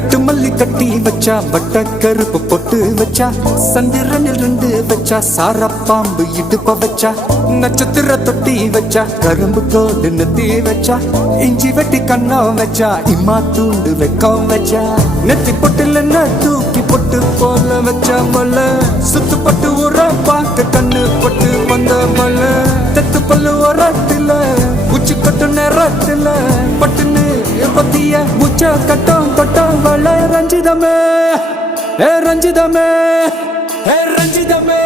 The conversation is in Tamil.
கட்டு மல்லி கட்டி வச்சா வட்ட கருப்பு பொட்டு வச்சா சந்திரனில் இருந்து வச்சா சார பாம்பு இடுப்ப வச்சா நட்சத்திர தொட்டி வச்சா கரும்பு தோடு நெத்தி வச்சா இஞ்சி வெட்டி கண்ணம் வச்சா இம்மா தூண்டு வெக்கம் வச்சா நெத்தி பொட்டுல தூக்கி பொட்டு போல வச்சா மொல்ல சுத்து பட்டு உர பாக்க கண்ணு பொட்டு வந்த மொல்ல தெத்து பல்லு உரத்துல உச்சி கட்டு நேரத்துல பட்டுன்னு பத்திய உச்ச கட்டம் தொட்டம் வள ரஞ்சிதமே ரஞ்சிதமே ரஞ்சிதமே